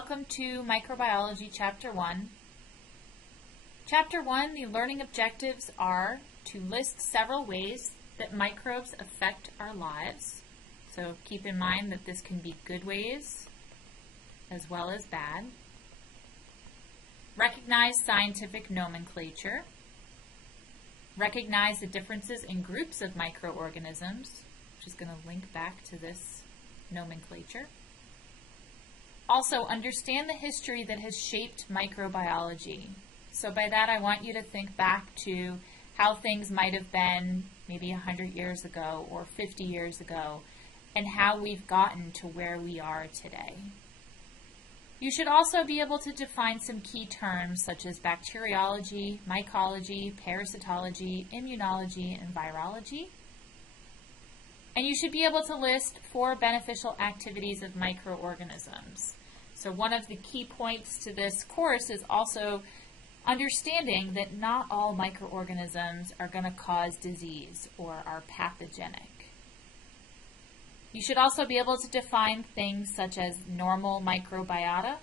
welcome to Microbiology Chapter 1. Chapter 1, the learning objectives are to list several ways that microbes affect our lives. So keep in mind that this can be good ways as well as bad. Recognize scientific nomenclature. Recognize the differences in groups of microorganisms, which is going to link back to this nomenclature. Also, understand the history that has shaped microbiology. So by that, I want you to think back to how things might have been maybe 100 years ago or 50 years ago, and how we've gotten to where we are today. You should also be able to define some key terms such as bacteriology, mycology, parasitology, immunology, and virology. And you should be able to list 4 beneficial activities of microorganisms. So one of the key points to this course is also understanding that not all microorganisms are going to cause disease or are pathogenic. You should also be able to define things such as normal microbiota,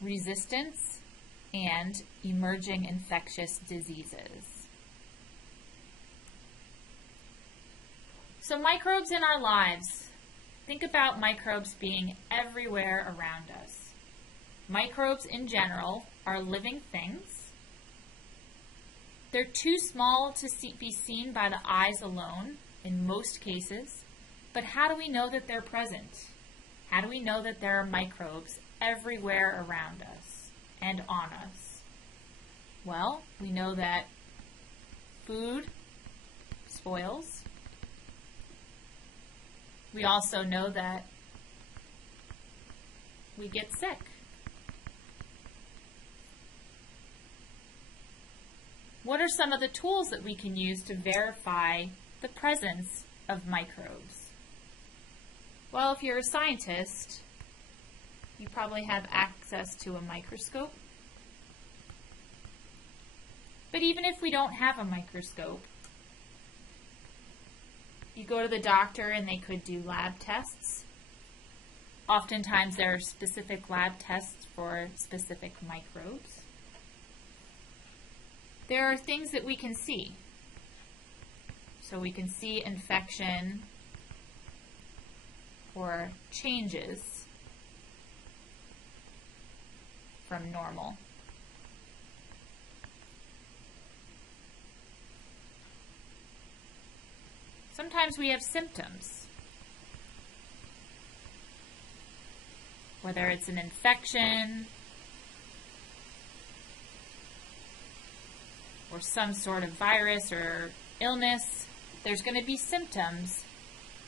resistance, and emerging infectious diseases. So microbes in our lives. Think about microbes being everywhere around us. Microbes in general are living things. They're too small to be seen by the eyes alone in most cases, but how do we know that they're present? How do we know that there are microbes everywhere around us and on us? Well, we know that food spoils. We also know that we get sick. What are some of the tools that we can use to verify the presence of microbes? Well, if you're a scientist, you probably have access to a microscope. But even if we don't have a microscope, you go to the doctor and they could do lab tests. Oftentimes there are specific lab tests for specific microbes. There are things that we can see. So we can see infection or changes from normal. Sometimes we have symptoms, whether it's an infection or some sort of virus or illness. There's going to be symptoms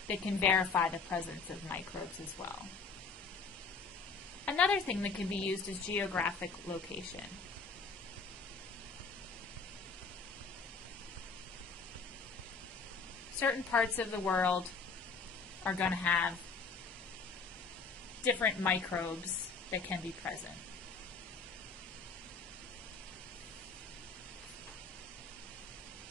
that can verify the presence of microbes as well. Another thing that can be used is geographic location. Certain parts of the world are going to have different microbes that can be present.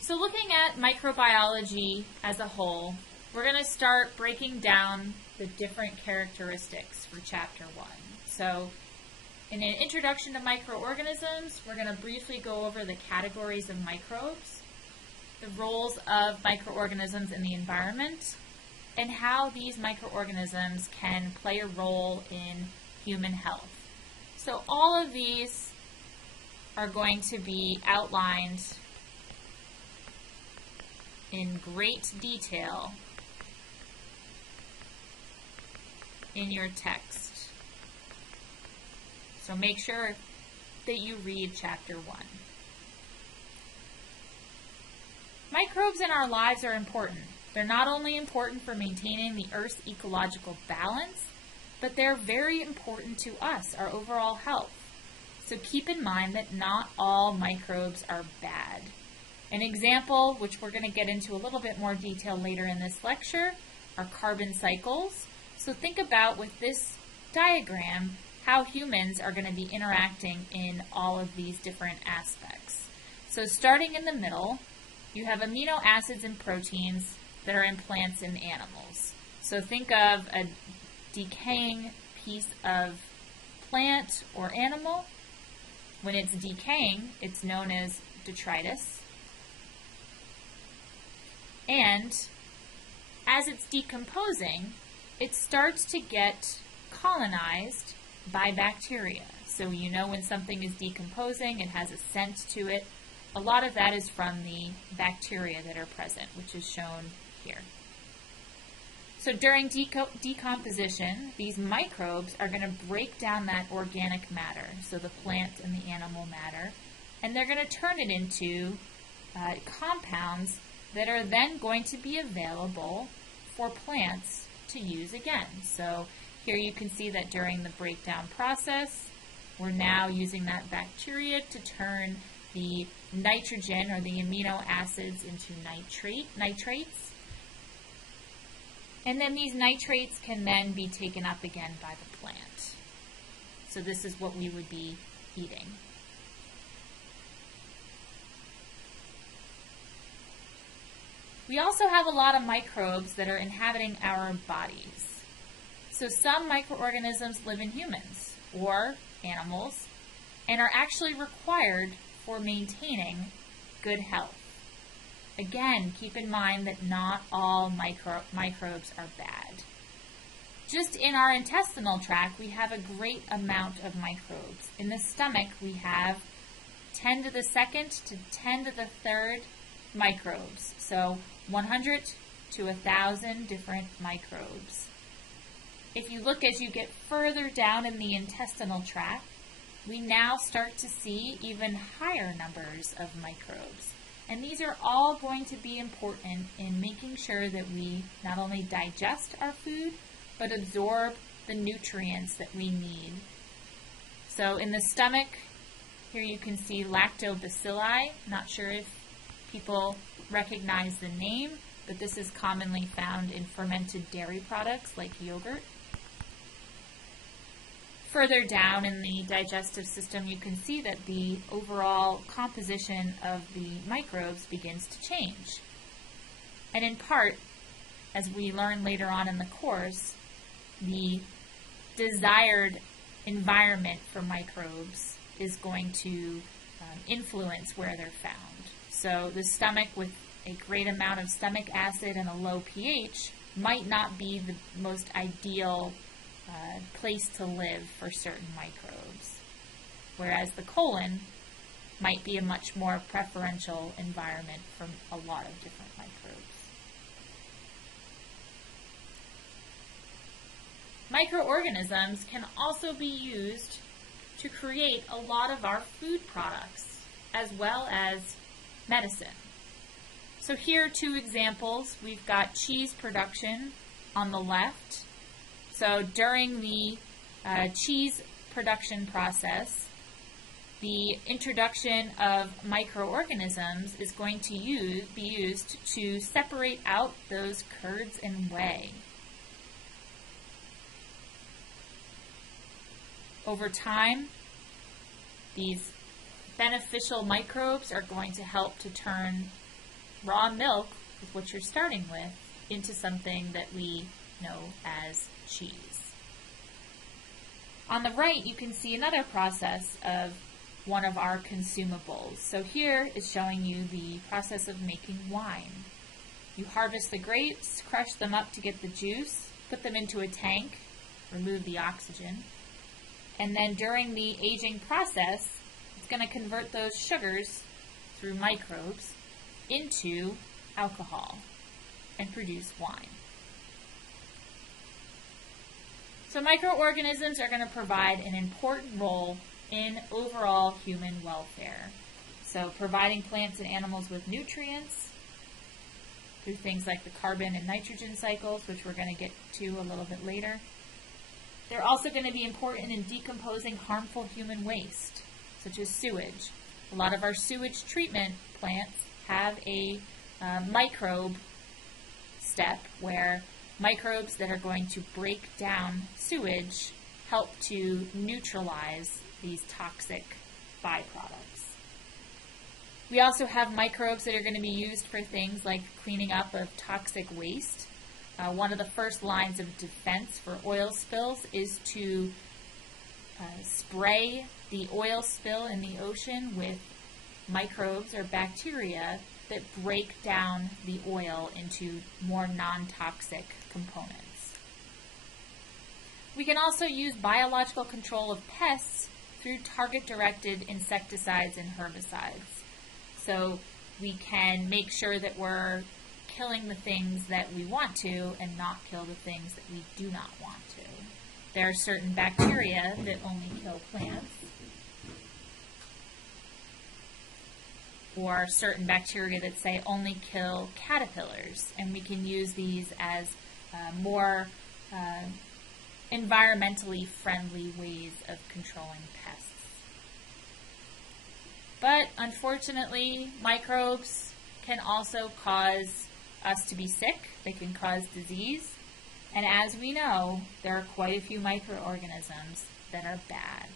So looking at microbiology as a whole, we're going to start breaking down the different characteristics for Chapter 1. So in an introduction to microorganisms, we're going to briefly go over the categories of microbes, the roles of microorganisms in the environment, and how these microorganisms can play a role in human health. So all of these are going to be outlined in great detail in your text. So make sure that you read Chapter 1. Microbes in our lives are important. They're not only important for maintaining the Earth's ecological balance, but they're very important to us, our overall health. So keep in mind that not all microbes are bad. An example, which we're going to get into a little bit more detail later in this lecture, are carbon cycles. So think about, with this diagram, how humans are going to be interacting in all of these different aspects. So starting in the middle, you have amino acids and proteins that are in plants and animals. So think of a decaying piece of plant or animal, when it's decaying, it's known as detritus. And as it's decomposing, it starts to get colonized by bacteria. So you know when something is decomposing, it has a scent to it. A lot of that is from the bacteria that are present, which is shown here. So during decomposition, these microbes are going to break down that organic matter, so the plant and the animal matter, and they're going to turn it into compounds that are then going to be available for plants to use again. So here you can see that during the breakdown process, we're now using that bacteria to turn the nitrogen or the amino acids into nitrates. And then these nitrates can then be taken up again by the plant. So this is what we would be eating. We also have a lot of microbes that are inhabiting our bodies. So some microorganisms live in humans or animals and are actually required for maintaining good health. Again, keep in mind that not all microbes are bad. Just in our intestinal tract, we have a great amount of microbes. In the stomach, we have 10 to the second to 10 to the third microbes. So 100 to 1,000 different microbes. If you look as you get further down in the intestinal tract, we now start to see even higher numbers of microbes. And these are all going to be important in making sure that we not only digest our food, but absorb the nutrients that we need. So in the stomach, here you can see lactobacilli. Not sure if people recognize the name, but this is commonly found in fermented dairy products like yogurt. Further down in the digestive system, you can see that the overall composition of the microbes begins to change. And in part, as we learn later on in the course, the desired environment for microbes is going to influence where they're found. So the stomach with a great amount of stomach acid and a low pH might not be the most ideal place to live for certain microbes, whereas the colon might be a much more preferential environment for a lot of different microbes. Microorganisms can also be used to create a lot of our food products, as well as medicine. So here are two examples. We've got cheese production on the left. So during the cheese production process, the introduction of microorganisms is going to be used to separate out those curds and whey. Over time, these beneficial microbes are going to help to turn raw milk, with what you're starting with, into something that we know as cheese. On the right, you can see another process of one of our consumables. So here is showing you the process of making wine. You harvest the grapes, crush them up to get the juice, put them into a tank, remove the oxygen, and then during the aging process, it's going to convert those sugars through microbes into alcohol and produce wine. So microorganisms are going to provide an important role in overall human welfare. So providing plants and animals with nutrients through things like the carbon and nitrogen cycles, which we're going to get to a little bit later. They're also going to be important in decomposing harmful human waste, such as sewage. A lot of our sewage treatment plants have a microbe step where microbes that are going to break down sewage help to neutralize these toxic byproducts. We also have microbes that are going to be used for things like cleaning up of toxic waste. One of the first lines of defense for oil spills is to spray the oil spill in the ocean with microbes or bacteria that break down the oil into more non-toxic components. We can also use biological control of pests through target-directed insecticides and herbicides. So we can make sure that we're killing the things that we want to and not kill the things that we do not want to. There are certain bacteria that only kill plants, or certain bacteria that say only kill caterpillars, and we can use these as more environmentally friendly ways of controlling pests. But unfortunately, microbes can also cause us to be sick. They can cause disease. And as we know, there are quite a few microorganisms that are bad.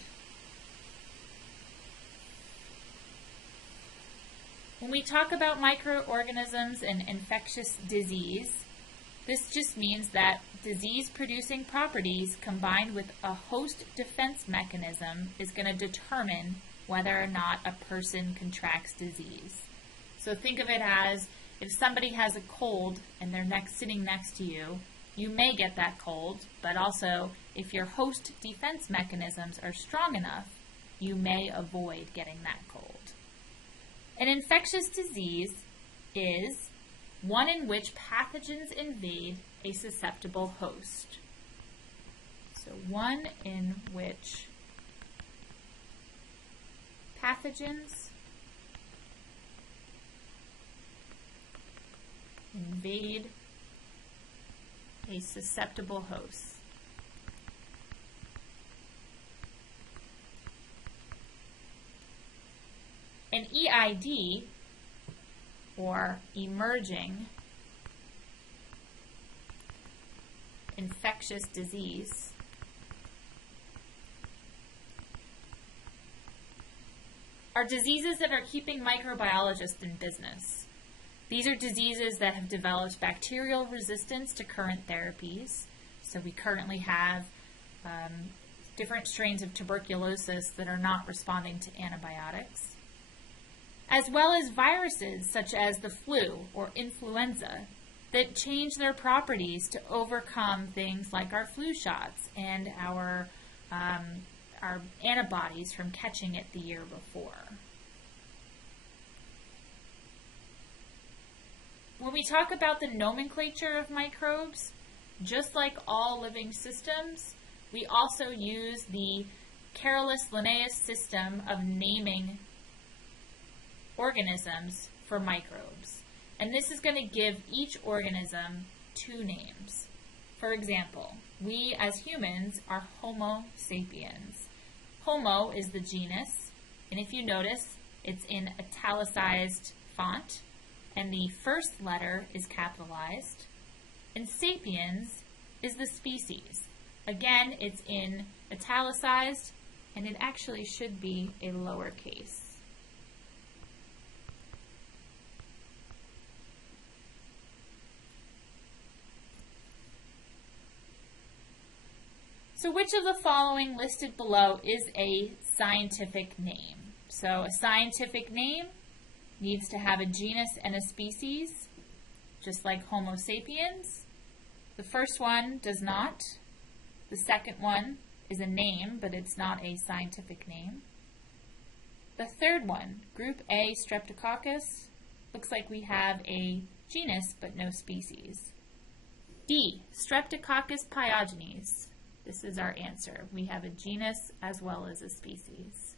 When we talk about microorganisms and infectious disease, this just means that disease-producing properties combined with a host defense mechanism is going to determine whether or not a person contracts disease. So think of it as if somebody has a cold and they're sitting next to you, you may get that cold, but also if your host defense mechanisms are strong enough, you may avoid getting that cold. An infectious disease is one in which pathogens invade a susceptible host. So one in which pathogens invade a susceptible host. An EID, or emerging infectious disease, are diseases that are keeping microbiologists in business. These are diseases that have developed bacterial resistance to current therapies. So we currently have different strains of tuberculosis that are not responding to antibiotics, as well as viruses such as the flu or influenza that change their properties to overcome things like our flu shots and our antibodies from catching it the year before. When we talk about the nomenclature of microbes, just like all living systems, we also use the Carolus-Linnaeus system of naming organisms for microbes. And this is going to give each organism two names. For example, we as humans are Homo sapiens. Homo is the genus, and if you notice, it's in italicized font, and the first letter is capitalized, and sapiens is the species. Again, it's in italicized, and it actually should be a lowercase. So which of the following listed below is a scientific name? So a scientific name needs to have a genus and a species, just like Homo sapiens. The first one does not. The second one is a name, but it's not a scientific name. The third one, group A, Streptococcus, looks like we have a genus but no species. D, Streptococcus pyogenes. This is our answer. We have a genus as well as a species.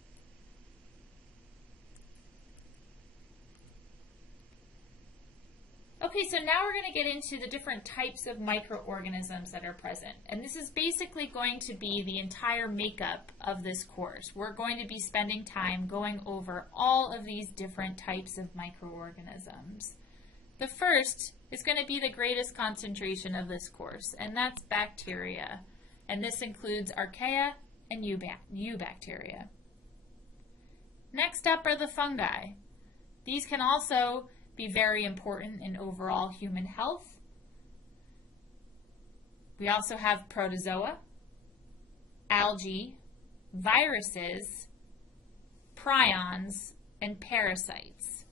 Okay, so now we're going to get into the different types of microorganisms that are present. And this is basically going to be the entire makeup of this course. We're going to be spending time going over all of these different types of microorganisms. The first is going to be the greatest concentration of this course, and that's bacteria. And this includes archaea and eubacteria. Next up are the fungi. These can also be very important in overall human health. We also have protozoa, algae, viruses, prions, and parasites.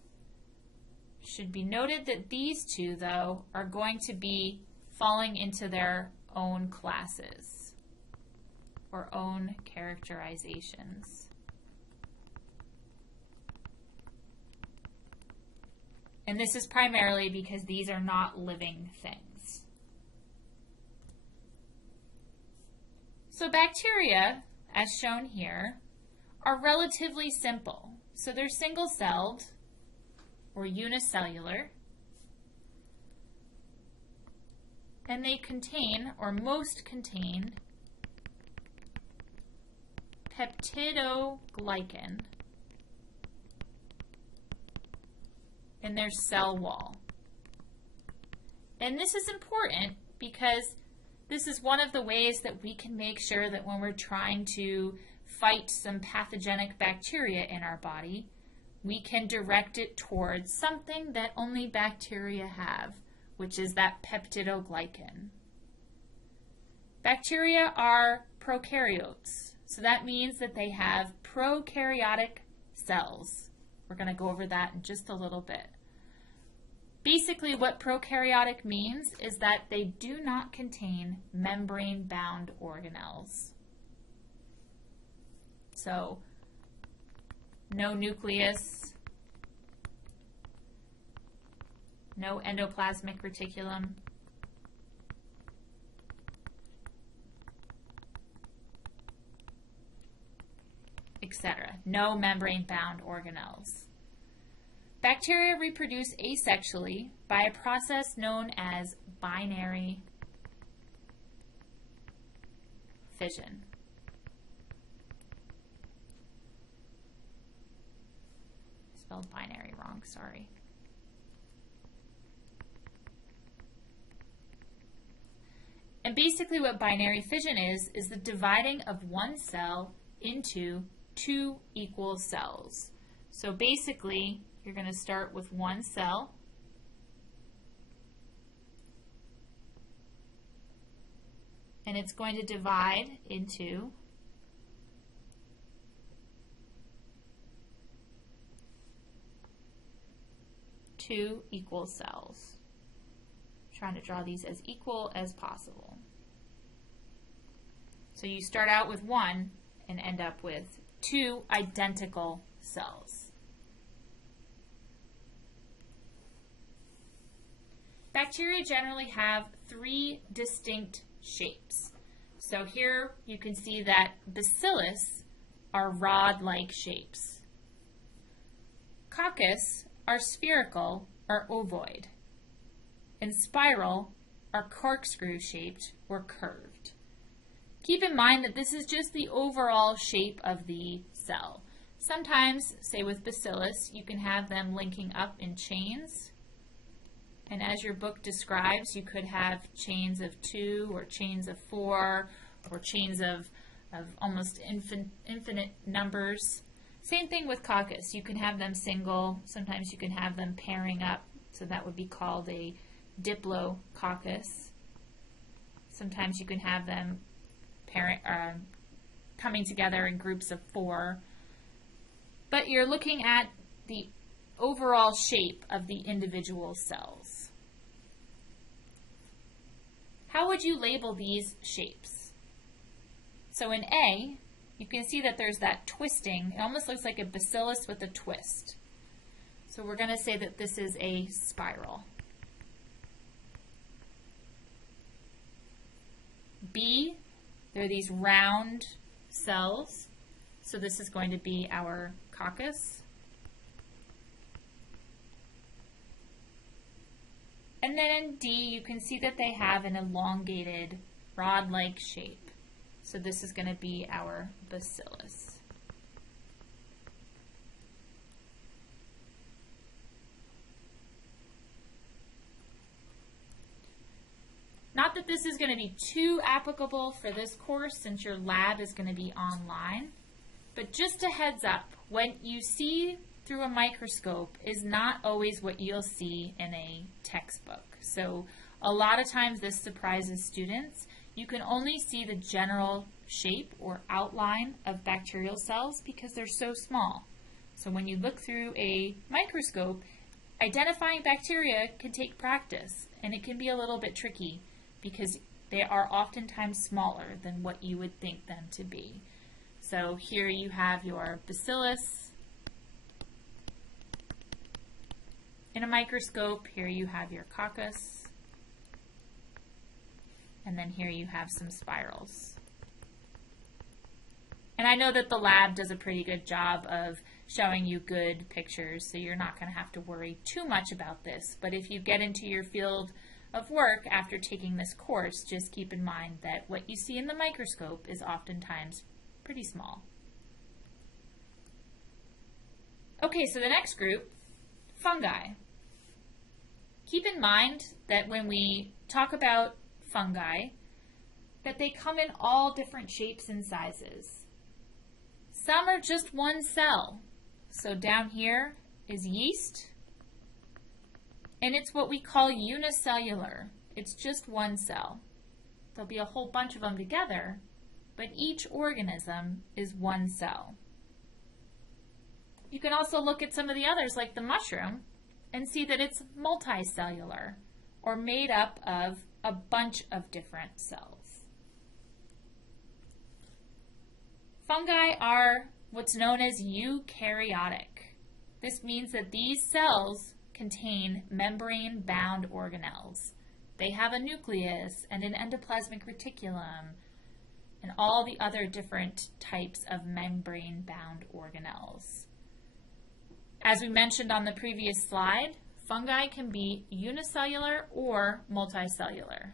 Should be noted that these two, though, are going to be falling into their own classes or own characterizations. And this is primarily because these are not living things. So bacteria, as shown here, are relatively simple. So they're single-celled or unicellular, and they contain, or most contain, peptidoglycan in their cell wall. And this is important because this is one of the ways that we can make sure that when we're trying to fight some pathogenic bacteria in our body, we can direct it towards something that only bacteria have, which is that peptidoglycan. Bacteria are prokaryotes, so that means that they have prokaryotic cells. We're going to go over that in just a little bit. Basically, what prokaryotic means is that they do not contain membrane-bound organelles. So, no nucleus, no endoplasmic reticulum, etc. No membrane-bound organelles. Bacteria reproduce asexually by a process known as binary fission. Spelled binary wrong, sorry. And basically what binary fission is the dividing of one cell into two equal cells. So basically, you're going to start with one cell, and it's going to divide into two equal cells. I'm trying to draw these as equal as possible. So you start out with one and end up with two identical cells. Bacteria generally have three distinct shapes. So here you can see that bacillus are rod-like shapes. Coccus are spherical or ovoid, and spiral are corkscrew-shaped or curved. Keep in mind that this is just the overall shape of the cell. Sometimes, say with bacillus, you can have them linking up in chains. And as your book describes, you could have chains of 2 or chains of 4 or chains of almost infinite numbers. Same thing with coccus. You can have them single. Sometimes you can have them pairing up. So that would be called a diplococcus. Sometimes you can have them coming together in groups of 4. But you're looking at the overall shape of the individual cells. How would you label these shapes? So in A, you can see that there's that twisting. It almost looks like a bacillus with a twist. So we're going to say that this is a spiral. B, there are these round cells. So this is going to be our coccus. And then in D, you can see that they have an elongated rod-like shape. So this is going to be our bacillus. Not that this is going to be too applicable for this course since your lab is going to be online, but just a heads up, what you see through a microscope is not always what you'll see in a textbook. So a lot of times this surprises students. You can only see the general shape or outline of bacterial cells because they're so small. So when you look through a microscope, identifying bacteria can take practice, and it can be a little bit tricky because they are oftentimes smaller than what you would think them to be. So here you have your bacillus in a microscope. Here you have your coccus. And then here you have some spirals. And I know that the lab does a pretty good job of showing you good pictures, so you're not going to have to worry too much about this. But if you get into your field of work after taking this course, just keep in mind that what you see in the microscope is oftentimes pretty small. Okay, so the next group, fungi. Keep in mind that when we talk about fungi, that they come in all different shapes and sizes. Some are just one cell. So down here is yeast, and it's what we call unicellular. It's just one cell. There'll be a whole bunch of them together, but each organism is one cell. You can also look at some of the others, like the mushroom, and see that it's multicellular, or made up of a bunch of different cells. Fungi are what's known as eukaryotic. This means that these cells contain membrane-bound organelles. They have a nucleus and an endoplasmic reticulum and all the other different types of membrane-bound organelles. As we mentioned on the previous slide, fungi can be unicellular or multicellular.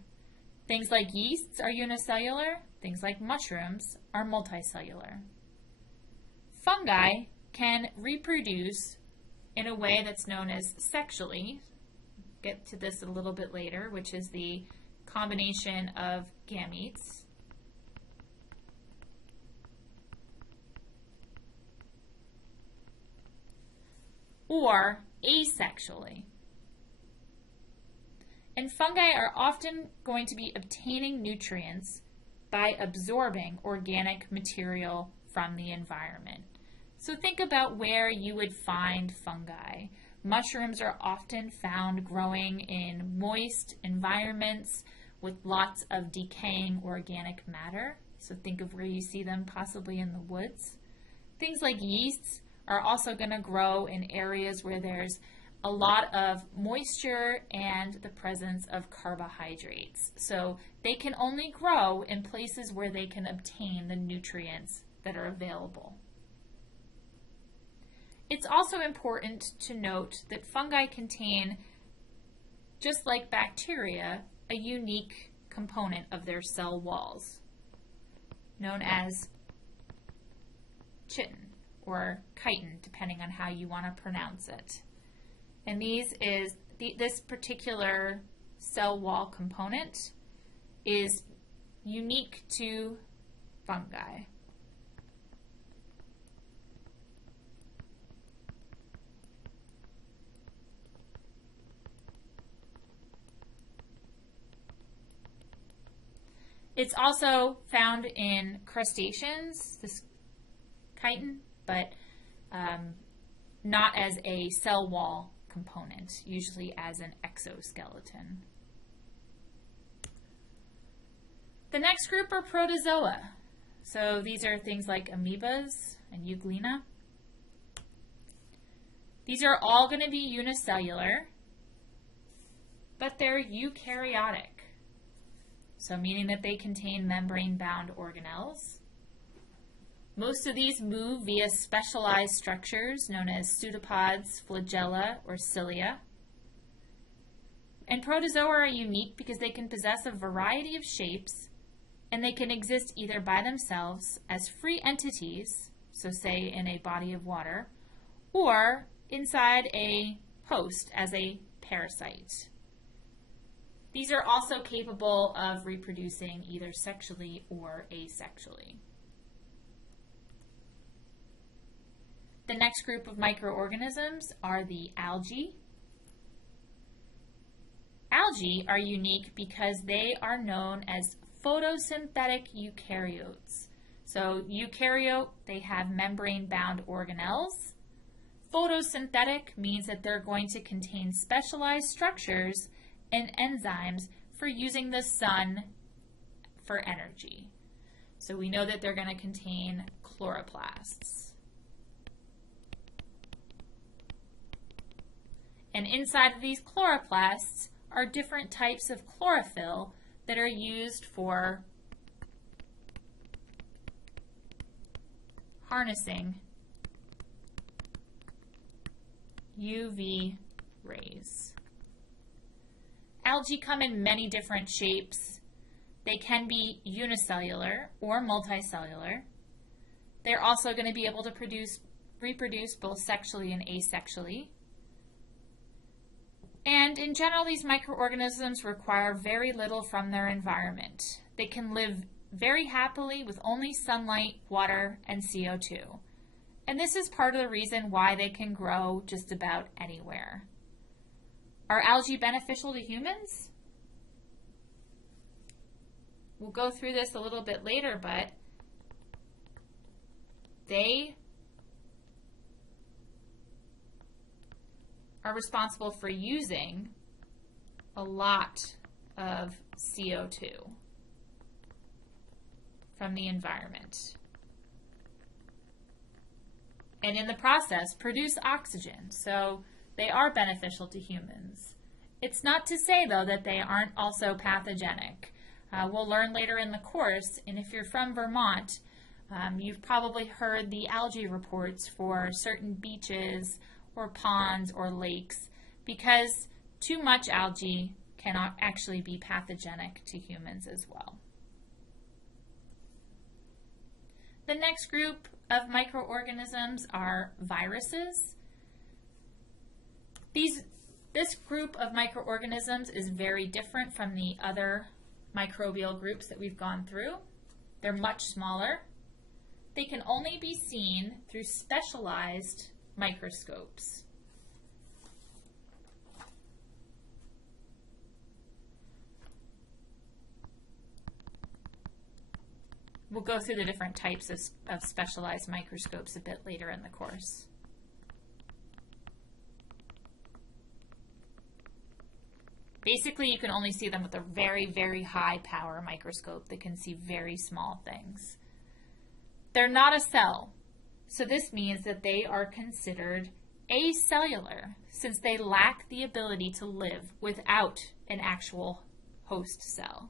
Things like yeasts are unicellular, things like mushrooms are multicellular. Fungi can reproduce in a way that's known as sexually. Get to this a little bit later, which is the combination of gametes. Or asexually. And fungi are often going to be obtaining nutrients by absorbing organic material from the environment. So think about where you would find fungi. Mushrooms are often found growing in moist environments with lots of decaying organic matter. So think of where you see them possibly in the woods. Things like yeasts are also going to grow in areas where there's a lot of moisture and the presence of carbohydrates. So they can only grow in places where they can obtain the nutrients that are available. It's also important to note that fungi contain, just like bacteria, a unique component of their cell walls, known as chitin or chitin, depending on how you want to pronounce it. And this particular cell wall component is unique to fungi. It's also found in crustaceans, this chitin, but not as a cell wall component, usually as an exoskeleton. The next group are protozoa. So these are things like amoebas and euglena. These are all going to be unicellular, but they're eukaryotic. So meaning that they contain membrane-bound organelles. Most of these move via specialized structures known as pseudopods, flagella, or cilia. And protozoa are unique because they can possess a variety of shapes, and they can exist either by themselves as free entities, so say in a body of water, or inside a host as a parasite. These are also capable of reproducing either sexually or asexually. The next group of microorganisms are the algae. Algae are unique because they are known as photosynthetic eukaryotes. So eukaryote, they have membrane-bound organelles. Photosynthetic means that they're going to contain specialized structures and enzymes for using the sun for energy. So we know that they're going to contain chloroplasts. And inside of these chloroplasts are different types of chlorophyll that are used for harnessing UV rays. Algae come in many different shapes. They can be unicellular or multicellular. They're also going to be able to reproduce both sexually and asexually. And in general, these microorganisms require very little from their environment. They can live very happily with only sunlight, water, and CO2. And this is part of the reason why they can grow just about anywhere. Are algae beneficial to humans? We'll go through this a little bit later, but they are responsible for using a lot of CO2 from the environment. And in the process, produce oxygen. So they are beneficial to humans. It's not to say, though, that they aren't also pathogenic. We'll learn later in the course, and if you're from Vermont, you've probably heard the algae reports for certain beaches or ponds or lakes, because too much algae can actually be pathogenic to humans as well. The next group of microorganisms are viruses. This group of microorganisms is very different from the other microbial groups that we've gone through. They're much smaller. They can only be seen through specialized microscopes. We'll go through the different types of specialized microscopes a bit later in the course. Basically, you can only see them with a very, very high power microscope that can see very small things. They're not a cell, so this means that they are considered acellular, since they lack the ability to live without an actual host cell.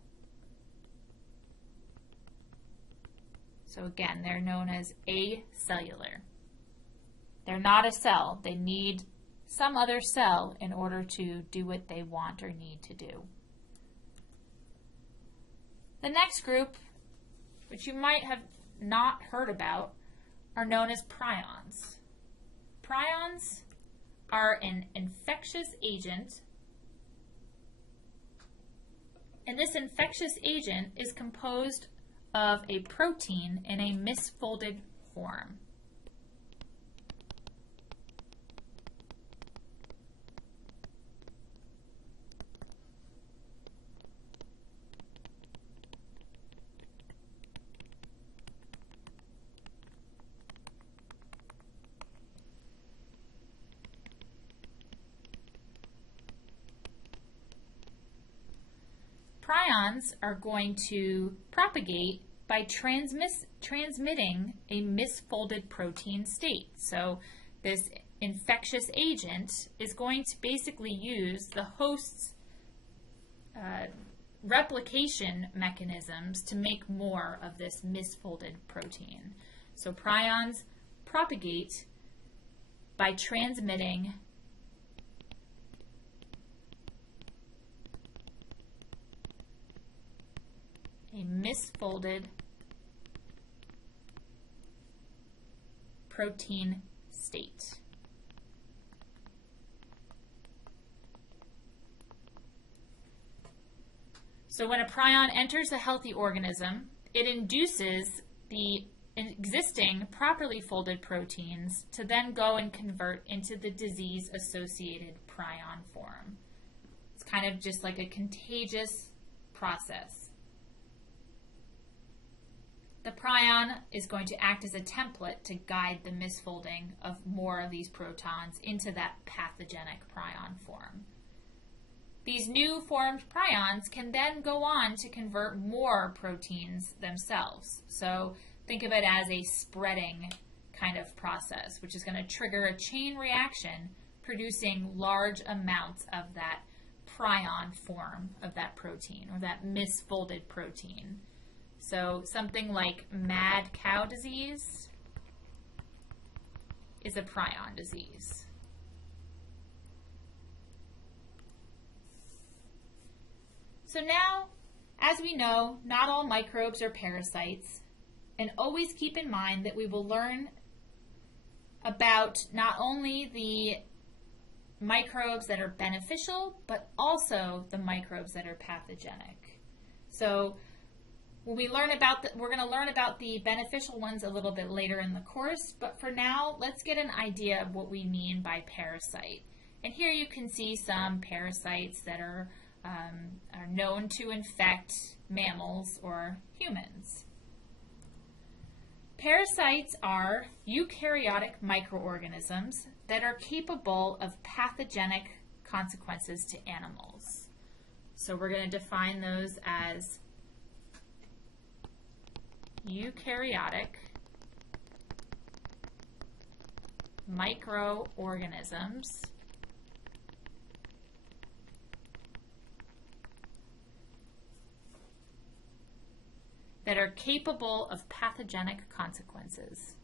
So again, they're known as acellular. They're not a cell. They need some other cell in order to do what they want or need to do. The next group, which you might have not heard about, are known as prions. Prions are an infectious agent, and this infectious agent is composed of a protein in a misfolded form. Prions are going to propagate by transmitting a misfolded protein state. So this infectious agent is going to basically use the host's replication mechanisms to make more of this misfolded protein. So prions propagate by transmitting a misfolded protein state. So when a prion enters a healthy organism, it induces the existing properly folded proteins to then go and convert into the disease-associated prion form. It's kind of just like a contagious process. The prion is going to act as a template to guide the misfolding of more of these protons into that pathogenic prion form. These new formed prions can then go on to convert more proteins themselves. So think of it as a spreading kind of process, which is going to trigger a chain reaction producing large amounts of that prion form of that protein or that misfolded protein. So something like mad cow disease is a prion disease. So now, as we know, not all microbes are parasites, and always keep in mind that we will learn about not only the microbes that are beneficial, but also the microbes that are pathogenic. So when we learn about we're going to learn about the beneficial ones a little bit later in the course, but for now, let's get an idea of what we mean by parasite. And here you can see some parasites that are known to infect mammals or humans. Parasites are eukaryotic microorganisms that are capable of pathogenic consequences to animals. So we're going to define those as eukaryotic microorganisms that are capable of pathogenic consequences.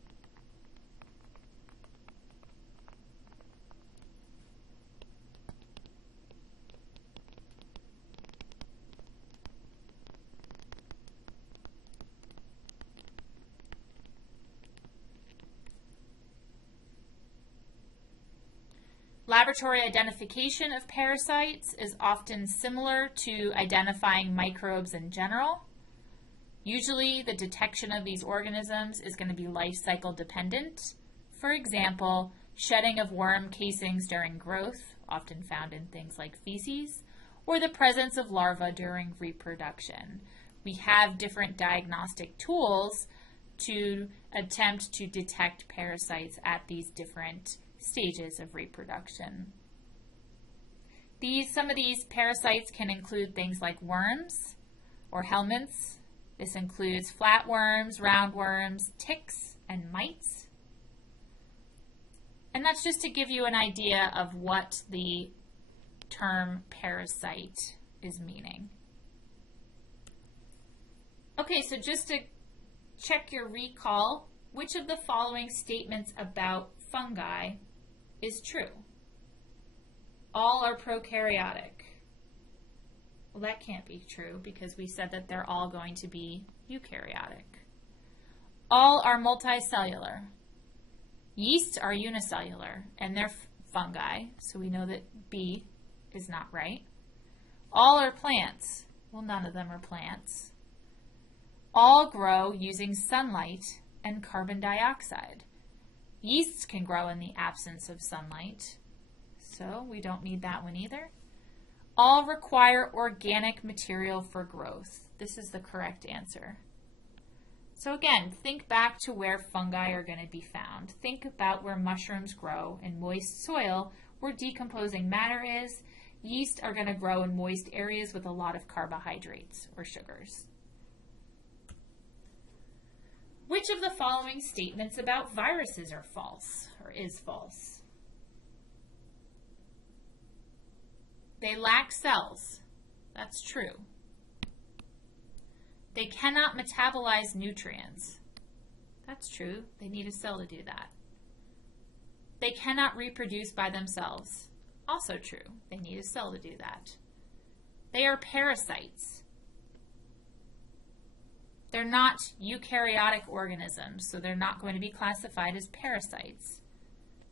Laboratory identification of parasites is often similar to identifying microbes in general. Usually, the detection of these organisms is going to be life cycle dependent. For example, shedding of worm casings during growth, often found in things like feces, or the presence of larvae during reproduction. We have different diagnostic tools to attempt to detect parasites at these different stages of reproduction. Some of these parasites can include things like worms or helminths. This includes flatworms, roundworms, ticks, and mites. And that's just to give you an idea of what the term parasite is meaning. Okay, so just to check your recall, which of the following statements about fungi is true? All are prokaryotic. Well, that can't be true because we said that they're all going to be eukaryotic. All are multicellular. Yeasts are unicellular, and they're fungi, so we know that B is not right. All are plants. Well, none of them are plants. All grow using sunlight and carbon dioxide. Yeasts can grow in the absence of sunlight, so we don't need that one either. All require organic material for growth. This is the correct answer. So again, think back to where fungi are going to be found. Think about where mushrooms grow in moist soil where decomposing matter is. Yeast are going to grow in moist areas with a lot of carbohydrates or sugars. Which of the following statements about viruses are false or is false? They lack cells. That's true. They cannot metabolize nutrients. That's true. They need a cell to do that. They cannot reproduce by themselves. Also true. They need a cell to do that. They are parasites. They're not eukaryotic organisms, so they're not going to be classified as parasites.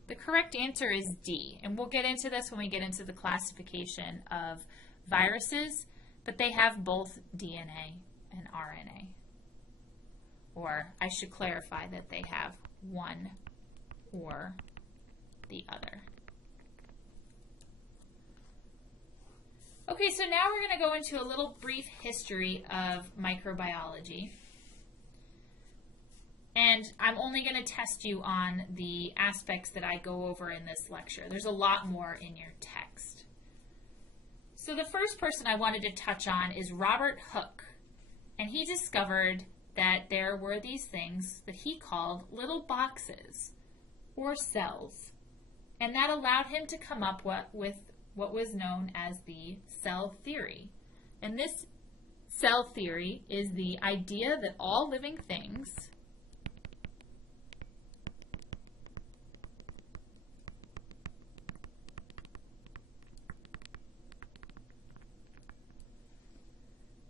The correct answer is D, and we'll get into this when we get into the classification of viruses, but they have both DNA and RNA. Or I should clarify that they have one or the other. Okay, so now we're going to go into a little brief history of microbiology. And I'm only going to test you on the aspects that I go over in this lecture. There's a lot more in your text. So the first person I wanted to touch on is Robert Hooke. And he discovered that there were these things that he called little boxes or cells. And that allowed him to come up with what was known as the cell theory. And this cell theory is the idea that all living things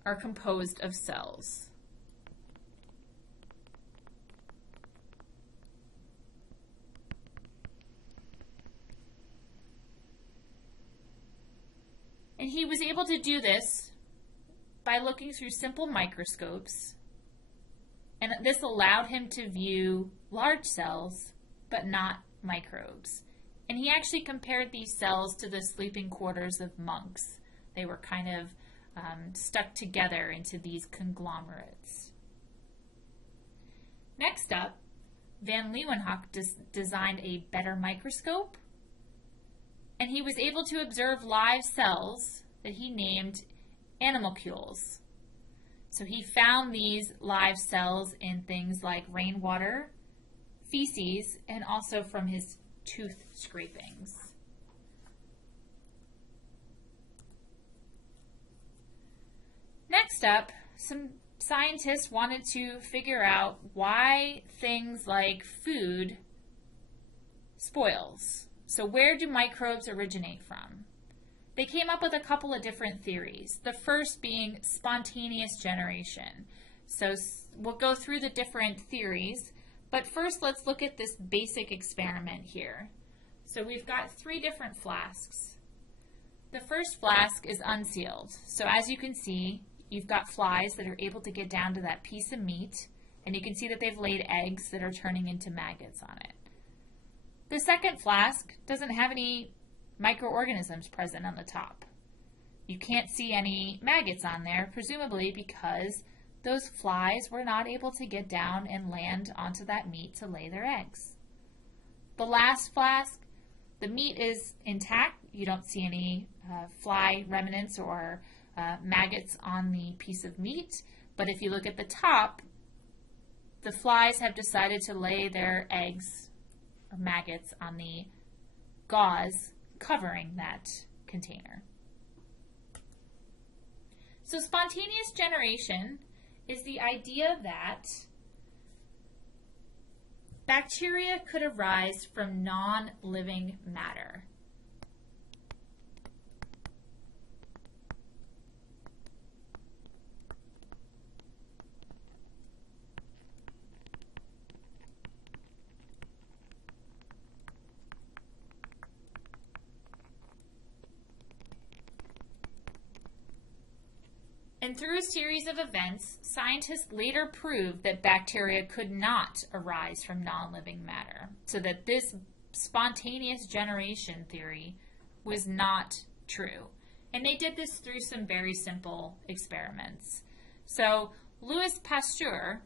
are composed of cells. And he was able to do this by looking through simple microscopes, and this allowed him to view large cells, but not microbes. And he actually compared these cells to the sleeping quarters of monks. They were kind of stuck together into these conglomerates. Next up, Van Leeuwenhoek designed a better microscope, and he was able to observe live cells that he named animalcules. So he found these live cells in things like rainwater, feces, and also from his tooth scrapings. Next up, some scientists wanted to figure out why things like food spoils. So where do microbes originate from? They came up with a couple of different theories. The first being spontaneous generation. So we'll go through the different theories, but first let's look at this basic experiment here. So we've got 3 different flasks. The first flask is unsealed. So as you can see, you've got flies that are able to get down to that piece of meat, and you can see that they've laid eggs that are turning into maggots on it. The second flask doesn't have any microorganisms present on the top. You can't see any maggots on there, presumably because those flies were not able to get down and land onto that meat to lay their eggs. The last flask, the meat is intact. You don't see any fly remnants or maggots on the piece of meat, but if you look at the top, the flies have decided to lay their eggs or maggots on the gauze covering that container. So spontaneous generation is the idea that bacteria could arise from non-living matter. And through a series of events, scientists later proved that bacteria could not arise from non-living matter, so that this spontaneous generation theory was not true. And they did this through some very simple experiments. So Louis Pasteur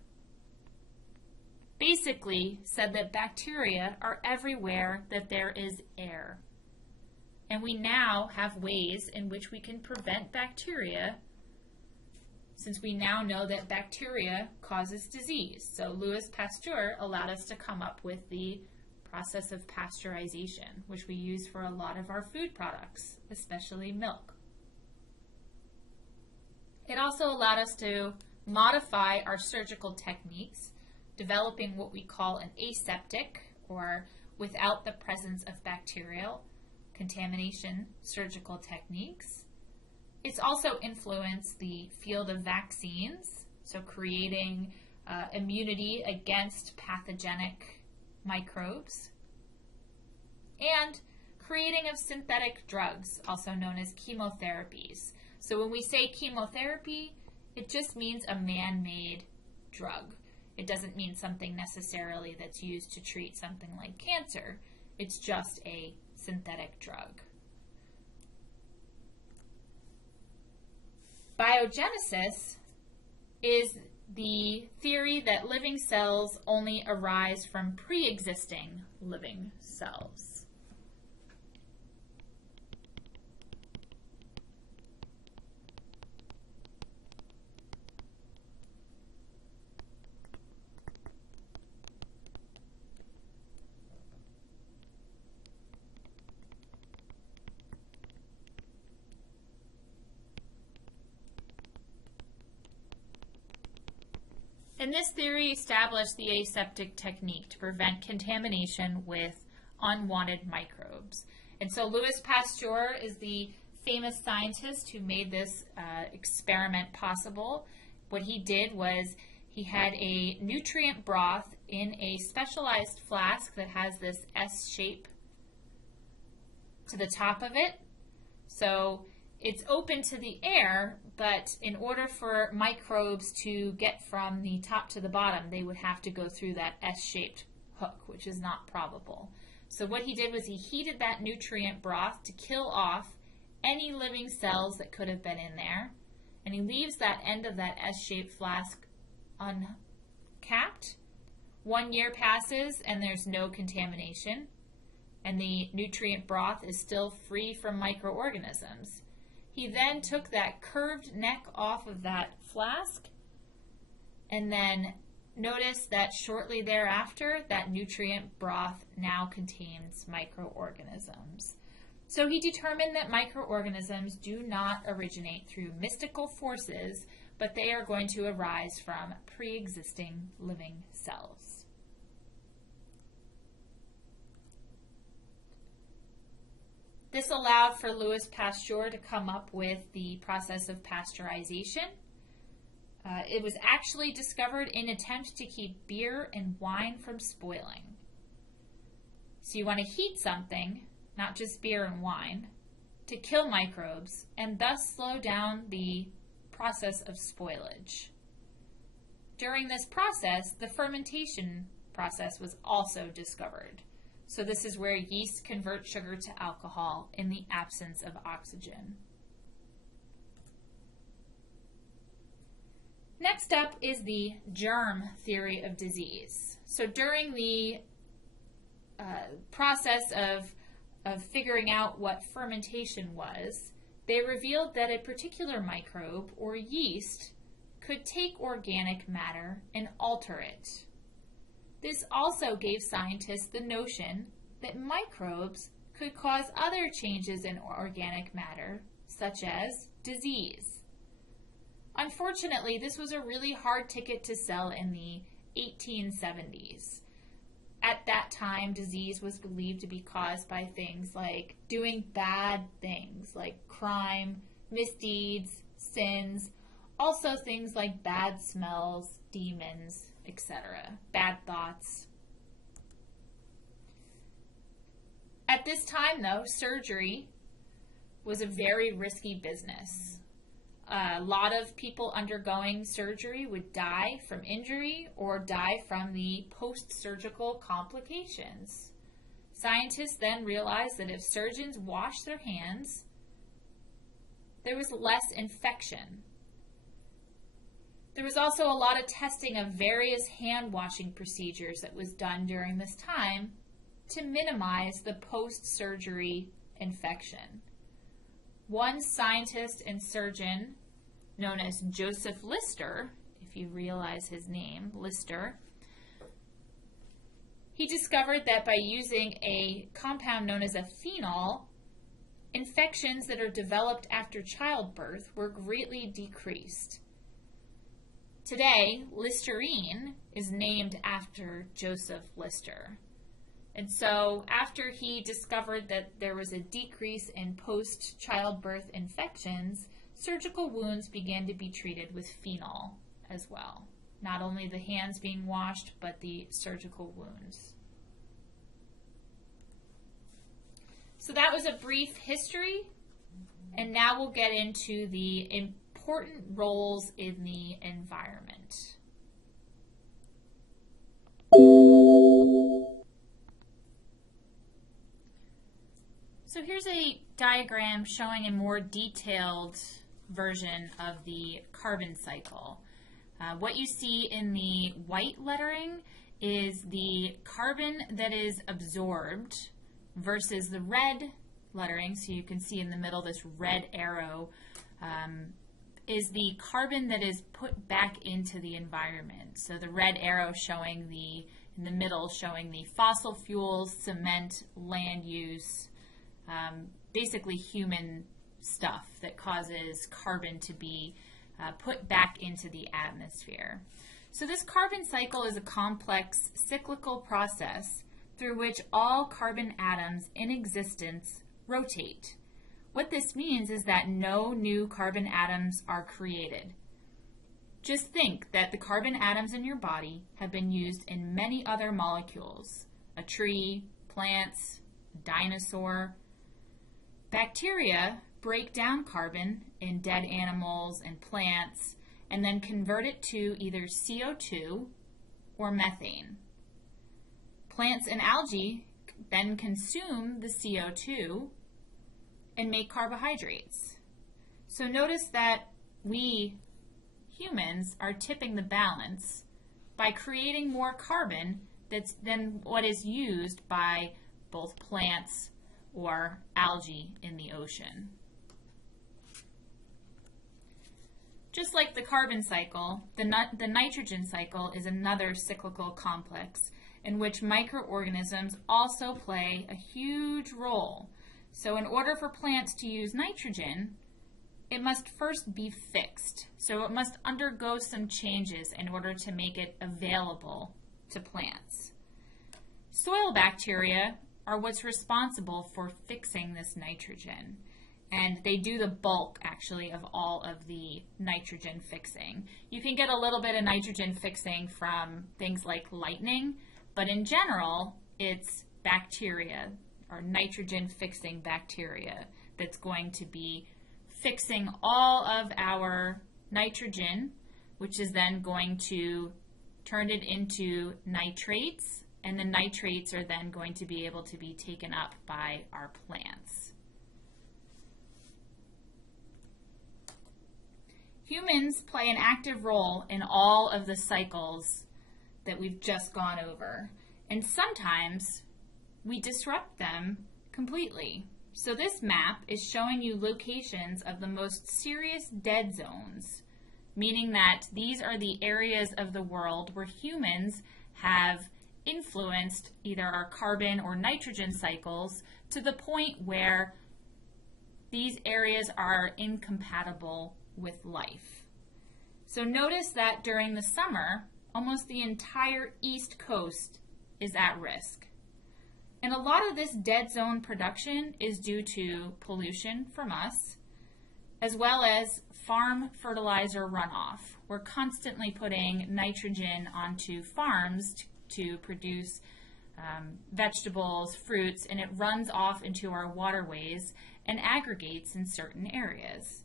basically said that bacteria are everywhere that there is air. And we now have ways in which we can prevent bacteria, since we now know that bacteria causes disease. So Louis Pasteur allowed us to come up with the process of pasteurization, which we use for a lot of our food products, especially milk. It also allowed us to modify our surgical techniques, developing what we call an aseptic, or without the presence of bacterial contamination surgical techniques. It's also influenced the field of vaccines, so creating immunity against pathogenic microbes, and creating of synthetic drugs, also known as chemotherapies. So when we say chemotherapy, it just means a man-made drug. It doesn't mean something necessarily that's used to treat something like cancer. It's just a synthetic drug. Biogenesis is the theory that living cells only arise from pre-existing living cells. And this theory established the aseptic technique to prevent contamination with unwanted microbes. And so Louis Pasteur is the famous scientist who made this experiment possible. What he did was he had a nutrient broth in a specialized flask that has this S shape to the top of it. So it's open to the air, but in order for microbes to get from the top to the bottom, they would have to go through that S-shaped hook, which is not probable. So what he did was he heated that nutrient broth to kill off any living cells that could have been in there, and he leaves that end of that S-shaped flask uncapped. 1 year passes and there's no contamination, and the nutrient broth is still free from microorganisms. He then took that curved neck off of that flask and then noticed that shortly thereafter that nutrient broth now contains microorganisms. So he determined that microorganisms do not originate through mystical forces, but they are going to arise from pre-existing living cells. This allowed for Louis Pasteur to come up with the process of pasteurization. It was actually discovered in an attempt to keep beer and wine from spoiling. So you want to heat something, not just beer and wine, to kill microbes and thus slow down the process of spoilage. During this process, the fermentation process was also discovered. So this is where yeast convert sugar to alcohol in the absence of oxygen. Next up is the germ theory of disease. So during the process of figuring out what fermentation was, they revealed that a particular microbe or yeast could take organic matter and alter it. This also gave scientists the notion that microbes could cause other changes in organic matter, such as disease. Unfortunately, this was a really hard ticket to sell in the 1870s. At that time, disease was believed to be caused by things like doing bad things, like crime, misdeeds, sins, also things like bad smells, demons, etc., bad thoughts. At this time, though, surgery was a very risky business. A lot of people undergoing surgery would die from injury or die from the post-surgical complications. Scientists then realized that if surgeons washed their hands, there was less infection. There was also a lot of testing of various hand-washing procedures that was done during this time to minimize the post-surgery infection. One scientist and surgeon known as Joseph Lister, if you realize his name, Lister, he discovered that by using a compound known as a phenol, infections that are developed after childbirth were greatly decreased. Today, Listerine is named after Joseph Lister. And so after he discovered that there was a decrease in post-childbirth infections, surgical wounds began to be treated with phenol as well. Not only the hands being washed, but the surgical wounds. So that was a brief history, and now we'll get into the important roles in the environment. So here's a diagram showing a more detailed version of the carbon cycle. What you see in the white lettering is the carbon that is absorbed versus the red lettering. So you can see in the middle this red arrow is the carbon that is put back into the environment. So the red arrow showing in the middle showing the fossil fuels, cement, land use, basically human stuff that causes carbon to be put back into the atmosphere. So this carbon cycle is a complex cyclical process through which all carbon atoms in existence rotate. What this means is that no new carbon atoms are created. Just think that the carbon atoms in your body have been used in many other molecules: a tree, plants, a dinosaur. Bacteria break down carbon in dead animals and plants and then convert it to either CO2 or methane. Plants and algae then consume the CO2 and make carbohydrates. So notice that we humans are tipping the balance by creating more carbon than what is used by both plants or algae in the ocean. Just like the carbon cycle, the nitrogen cycle is another cyclical complex in which microorganisms also play a huge role. So in order for plants to use nitrogen, it must first be fixed. So it must undergo some changes in order to make it available to plants. Soil bacteria are what's responsible for fixing this nitrogen. And they do the bulk, actually, of all of the nitrogen fixing. You can get a little bit of nitrogen fixing from things like lightning, but in general, it's bacteria, or nitrogen fixing bacteria, that's going to be fixing all of our nitrogen, which is then going to turn it into nitrates, and the nitrates are then going to be able to be taken up by our plants. Humans play an active role in all of the cycles that we've just gone over, and sometimes we disrupt them completely. So this map is showing you locations of the most serious dead zones, meaning that these are the areas of the world where humans have influenced either our carbon or nitrogen cycles to the point where these areas are incompatible with life. So notice that during the summer, almost the entire East Coast is at risk. And a lot of this dead zone production is due to pollution from us, as well as farm fertilizer runoff. We're constantly putting nitrogen onto farms to produce vegetables, fruits, and it runs off into our waterways and aggregates in certain areas.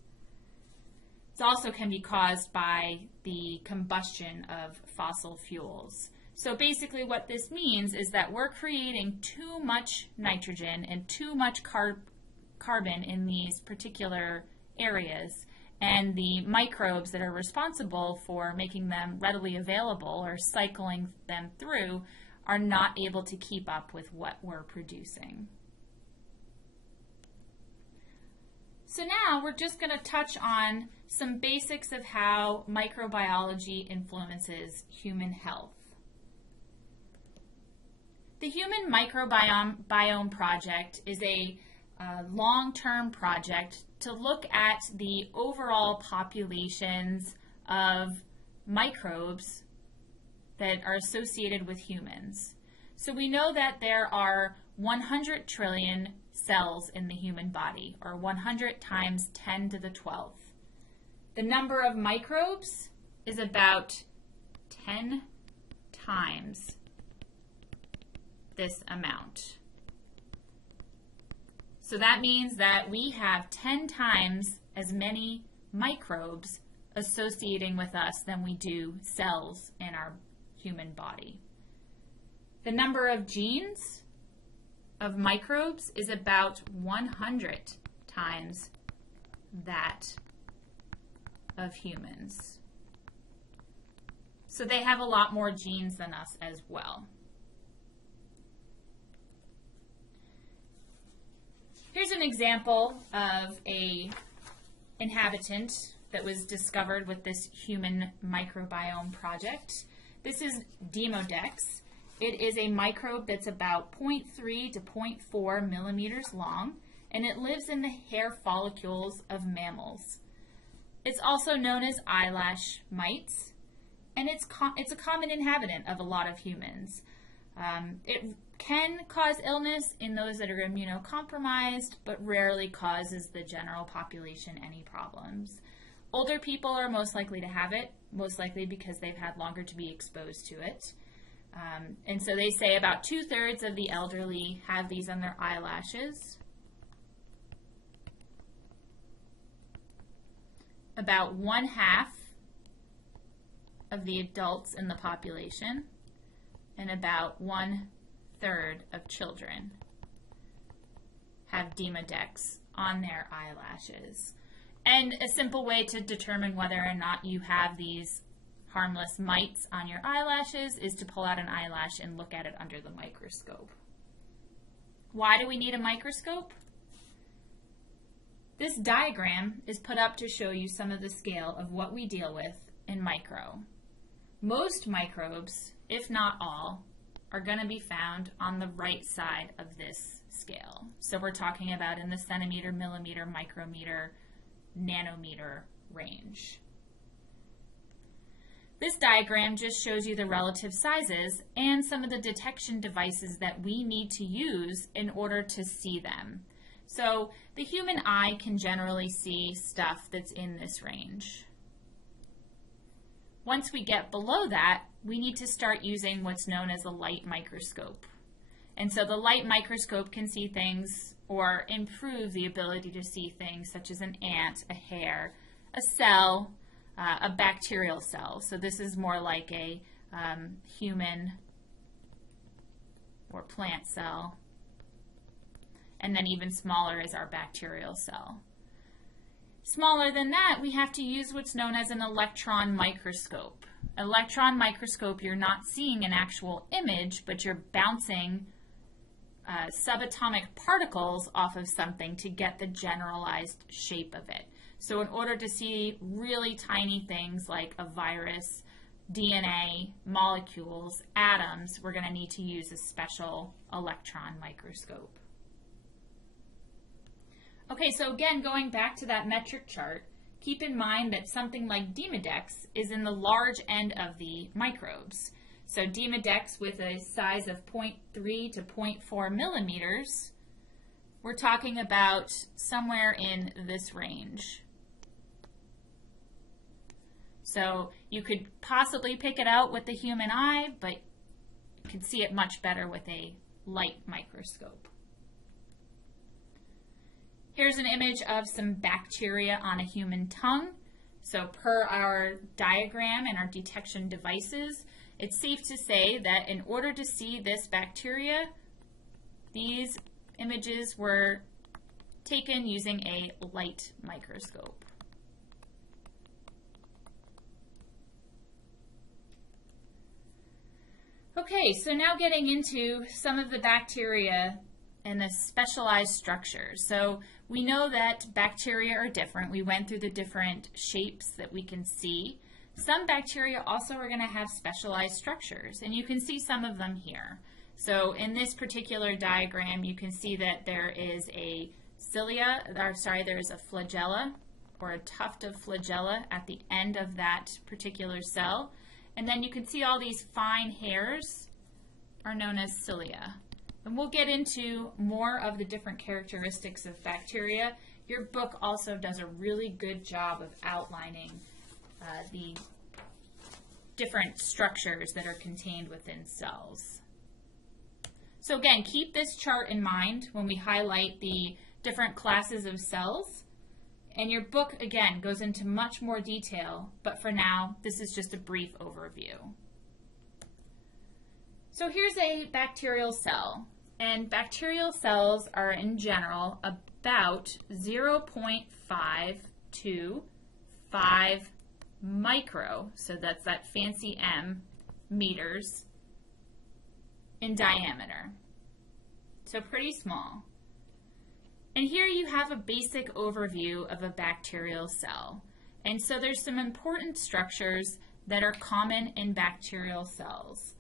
It also can be caused by the combustion of fossil fuels. So basically what this means is that we're creating too much nitrogen and too much carbon in these particular areas, and the microbes that are responsible for making them readily available or cycling them through are not able to keep up with what we're producing. So now we're just going to touch on some basics of how microbiology influences human health. The Human Microbiome Project is a long-term project to look at the overall populations of microbes that are associated with humans. So we know that there are 100 trillion cells in the human body, or 100 times 10 to the 12th. The number of microbes is about 10 times this amount. So that means that we have 10 times as many microbes associating with us than we do cells in our human body. The number of genes of microbes is about 100 times that of humans. So they have a lot more genes than us as well. Here's an example of an inhabitant that was discovered with this human microbiome project. This is Demodex. It is a microbe that's about 0.3 to 0.4 millimeters long, and it lives in the hair follicles of mammals. It's also known as eyelash mites, and it's a common inhabitant of a lot of humans. It can cause illness in those that are immunocompromised, but rarely causes the general population any problems. Older people are most likely to have it, most likely because they've had longer to be exposed to it. And so they say about 2/3 of the elderly have these on their eyelashes. About 1/2 of the adults in the population, and about 1/3 of children have Demodex on their eyelashes. And a simple way to determine whether or not you have these harmless mites on your eyelashes is to pull out an eyelash and look at it under the microscope. Why do we need a microscope? This diagram is put up to show you some of the scale of what we deal with in micro. Most microbes, if not all, are going to be found on the right side of this scale. So we're talking about in the centimeter, millimeter, micrometer, nanometer range. This diagram just shows you the relative sizes and some of the detection devices that we need to use in order to see them. So the human eye can generally see stuff that's in this range. Once we get below that, we need to start using what's known as a light microscope. And so the light microscope can see things or improve the ability to see things such as an ant, a hair, a cell, a bacterial cell. So this is more like a human or plant cell. And then even smaller is our bacterial cell. Smaller than that, we have to use what's known as an electron microscope. Electron microscope, you're not seeing an actual image, but you're bouncing subatomic particles off of something to get the generalized shape of it. So in order to see really tiny things like a virus, DNA, molecules, atoms, we're going to need to use a special electron microscope. Okay, so again, going back to that metric chart, keep in mind that something like Demodex is in the large end of the microbes. So Demodex with a size of 0.3 to 0.4 millimeters, we're talking about somewhere in this range. So you could possibly pick it out with the human eye, but you can see it much better with a light microscope. Here's an image of some bacteria on a human tongue. So per our diagram and our detection devices, it's safe to say that in order to see this bacteria, these images were taken using a light microscope. Okay, so now getting into some of the bacteria and the specialized structures. So we know that bacteria are different. We went through the different shapes that we can see. Some bacteria also are going to have specialized structures, and you can see some of them here. So in this particular diagram, you can see that there is a there's a flagella or a tuft of flagella at the end of that particular cell. And then you can see all these fine hairs are known as cilia. And we'll get into more of the different characteristics of bacteria. Your book also does a really good job of outlining the different structures that are contained within cells. So again, keep this chart in mind when we highlight the different classes of cells. And your book, again, goes into much more detail, but for now, this is just a brief overview. So here's a bacterial cell, and bacterial cells are, in general, about 0.5 to 5 micro, so that's that fancy M, meters in diameter. So pretty small. And here you have a basic overview of a bacterial cell. And so there's some important structures that are common in bacterial cells.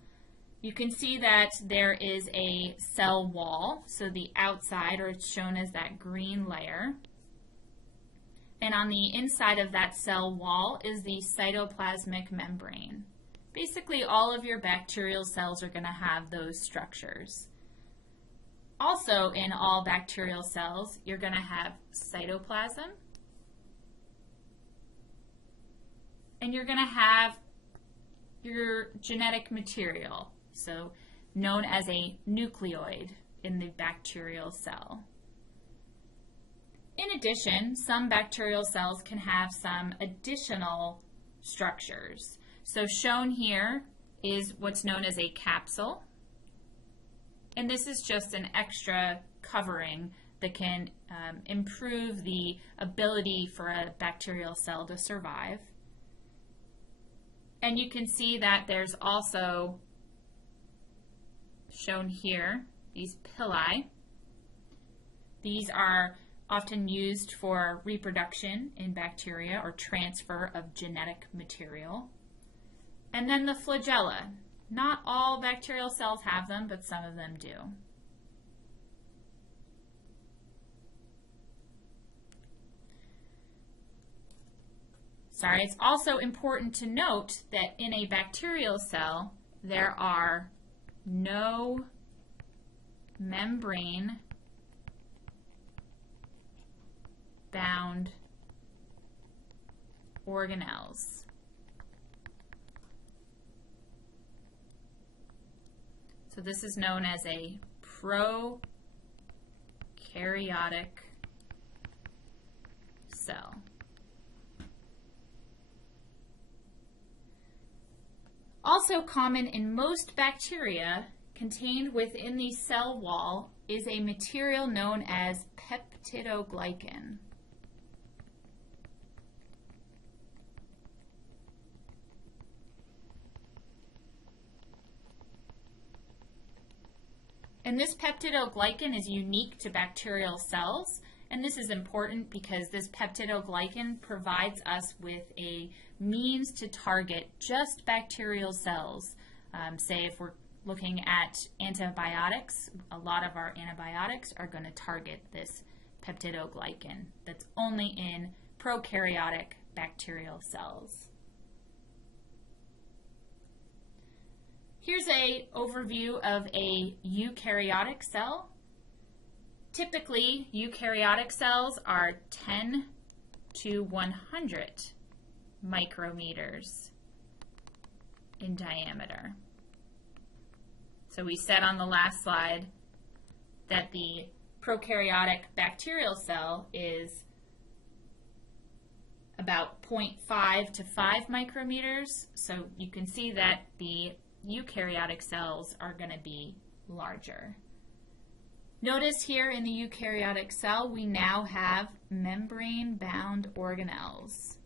You can see that there is a cell wall, so the outside, or it's shown as that green layer. And on the inside of that cell wall is the cytoplasmic membrane. Basically, all of your bacterial cells are going to have those structures. Also, in all bacterial cells, you're going to have cytoplasm, and you're going to have your genetic material, so known as a nucleoid in the bacterial cell. In addition, some bacterial cells can have some additional structures. So shown here is what's known as a capsule. And this is just an extra covering that can improve the ability for a bacterial cell to survive. And you can see that there's also shown here these pili. These are often used for reproduction in bacteria or transfer of genetic material. And then the flagella. Not all bacterial cells have them, but some of them do. Sorry, it's also important to note that in a bacterial cell, there are no membrane-bound organelles. So this is known as a prokaryotic cell. Also common in most bacteria, contained within the cell wall, is a material known as peptidoglycan. And this peptidoglycan is unique to bacterial cells, and this is important because this peptidoglycan provides us with a means to target just bacterial cells. Say if we're looking at antibiotics, a lot of our antibiotics are going to target this peptidoglycan that's only in prokaryotic bacterial cells. Here's an overview of a eukaryotic cell. Typically, eukaryotic cells are 10 to 100 micrometers in diameter. So we said on the last slide that the prokaryotic bacterial cell is about 0.5 to 5 micrometers. So you can see that the eukaryotic cells are going to be larger. Notice here in the eukaryotic cell, we now have membrane-bound organelles.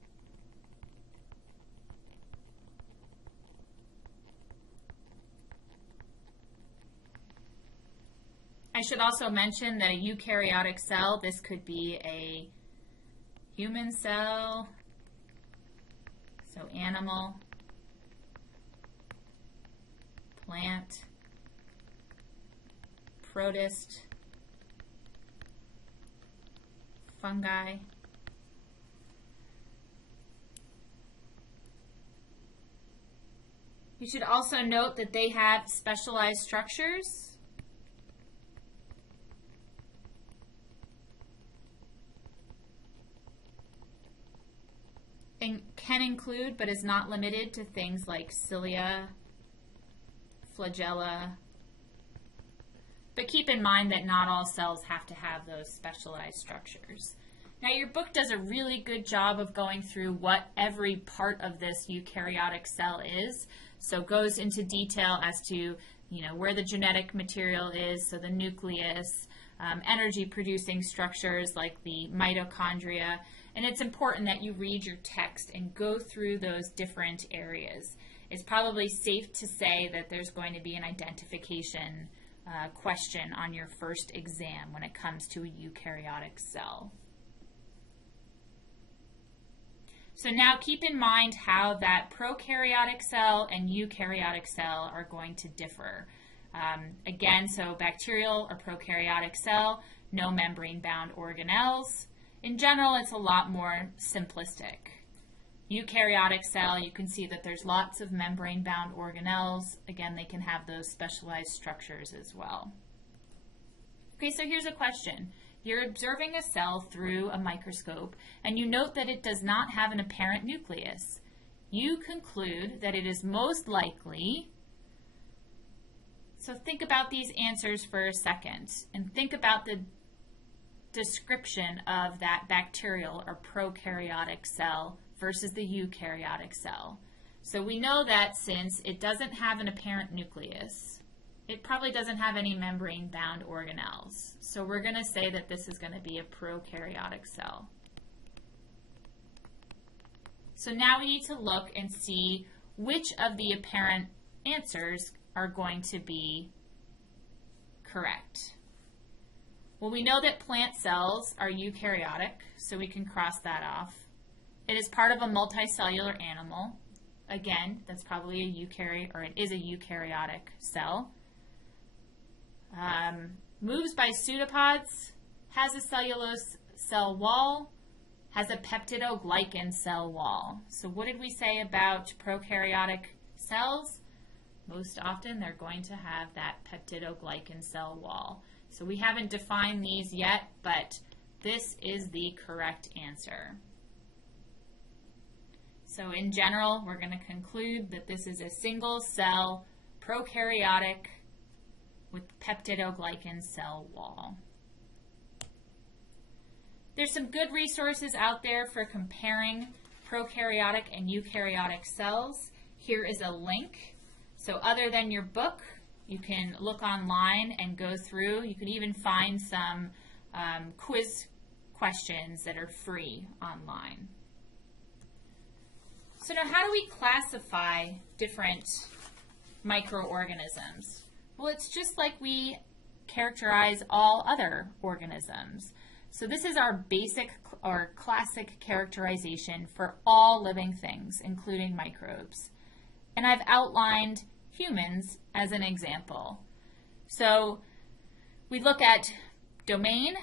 I should also mention that a eukaryotic cell, this could be a human cell, so animal, plant, protist, fungi. You should also note that they have specialized structures. And can include, but is not limited to, things like cilia, flagella. But keep in mind that not all cells have to have those specialized structures. Now, your book does a really good job of going through what every part of this eukaryotic cell is. So it goes into detail as to, where the genetic material is, so the nucleus, energy producing structures like the mitochondria, And it's important that you read your text and go through those different areas. It's probably safe to say that there's going to be an identification question on your first exam when it comes to a eukaryotic cell. So now keep in mind how that prokaryotic cell and eukaryotic cell are going to differ. Again, so bacterial or prokaryotic cell, no membrane-bound organelles. In general, it's a lot more simplistic. Eukaryotic cell, you can see that there's lots of membrane-bound organelles. Again, they can have those specialized structures as well. Okay, so here's a question. You're observing a cell through a microscope, and you note that it does not have an apparent nucleus. You conclude that it is most likely... So think about these answers for a second, and think about the description of that bacterial or prokaryotic cell versus the eukaryotic cell. So we know that since it doesn't have an apparent nucleus, it probably doesn't have any membrane-bound organelles. So we're going to say that this is going to be a prokaryotic cell. So now we need to look and see which of the apparent answers are going to be correct. Well, we know that plant cells are eukaryotic, so we can cross that off. It is part of a multicellular animal. Again, that's probably a eukaryotic, or it is a eukaryotic cell. Moves by pseudopods, has a cellulose cell wall, has a peptidoglycan cell wall. So what did we say about prokaryotic cells? Most often they're going to have that peptidoglycan cell wall. So we haven't defined these yet, but this is the correct answer. So in general, we're going to conclude that this is a single cell prokaryotic with peptidoglycan cell wall. There's some good resources out there for comparing prokaryotic and eukaryotic cells. Here is a link. So other than your book, you can look online and go through. You can even find some quiz questions that are free online. So now how do we classify different microorganisms? Well, it's just like we characterize all other organisms. So this is our basic or classic characterization for all living things, including microbes. And I've outlined humans as an example. So we look at domain,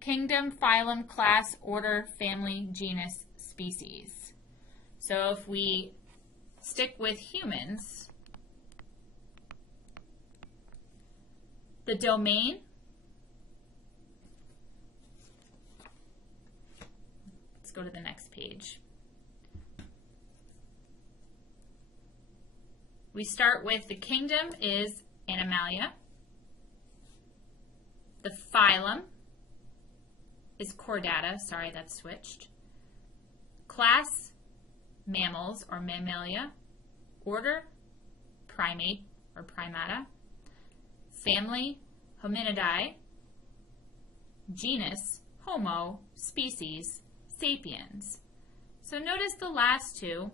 kingdom, phylum, class, order, family, genus, species. So if we stick with humans, the domain, let's go to the next page. We start with the kingdom is Animalia. The phylum is Chordata. Sorry, that's switched. Class, mammals or Mammalia. Order, primate or Primata. Family, Hominidae. Genus, Homo. Species, Sapiens. So notice the last two.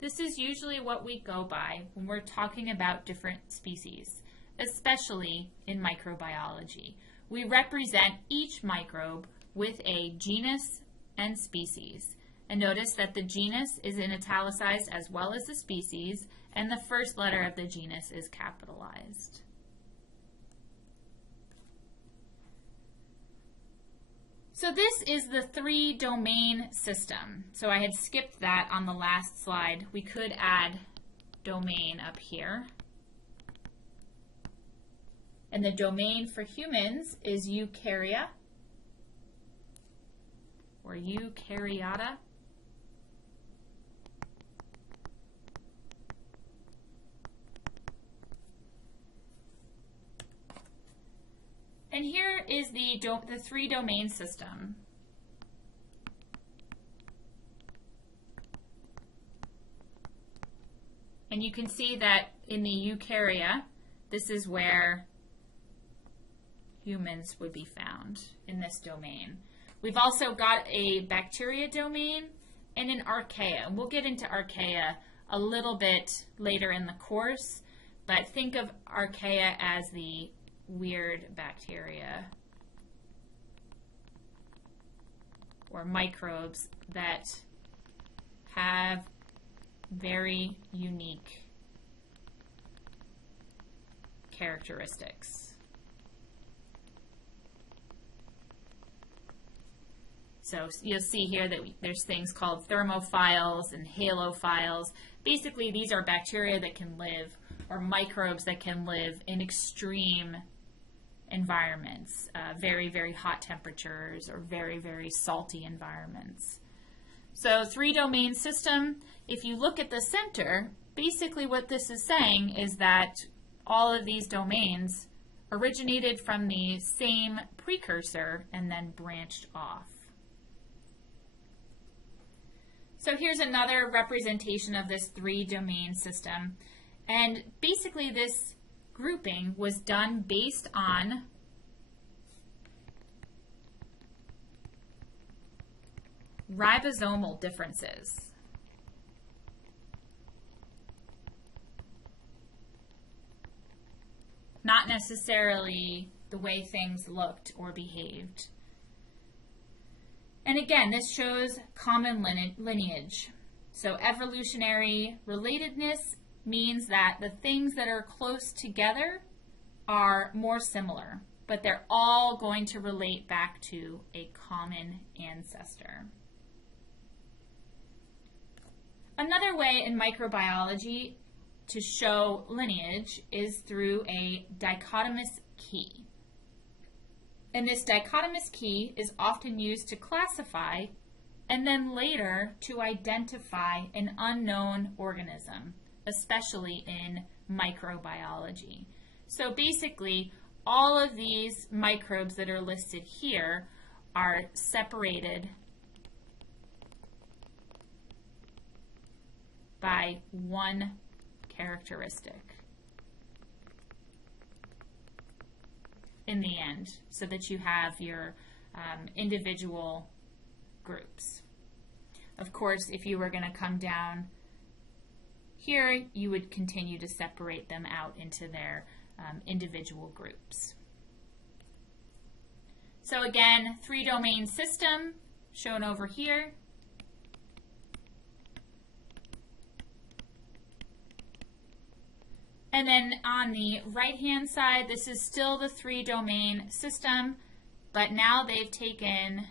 This is usually what we go by when we're talking about different species, especially in microbiology. We represent each microbe with a genus and species. And notice that the genus is in italicized as well as the species, and the first letter of the genus is capitalized. So this is the three-domain system. So I had skipped that on the last slide. We could add domain up here. And the domain for humans is eukarya or eukaryota. And here is the three-domain system. And you can see that in the eukarya, this is where humans would be found in this domain. We've also got a bacteria domain and an archaea. We'll get into archaea a little bit later in the course, but think of archaea as the weird bacteria or microbes that have very unique characteristics. So you'll see here that there's things called thermophiles and halophiles. Basically, these are bacteria that can live, or microbes that can live in extreme environments, very, very hot temperatures or very, very salty environments. So three-domain system, if you look at the center, basically what this is saying is that all of these domains originated from the same precursor and then branched off. So here's another representation of this three-domain system. And basically this grouping was done based on ribosomal differences. Not necessarily the way things looked or behaved. And again, this shows common lineage. So evolutionary relatedness means that the things that are close together are more similar, but they're all going to relate back to a common ancestor. Another way in microbiology to show lineage is through a dichotomous key. And this dichotomous key is often used to classify and then later to identify an unknown organism, especially in microbiology. So basically, all of these microbes that are listed here are separated by one characteristic in the end, so that you have your individual groups. Of course, if you were going to come down here, you would continue to separate them out into their individual groups. So again, three-domain system shown over here. And then on the right-hand side, this is still the three-domain system, but now they've taken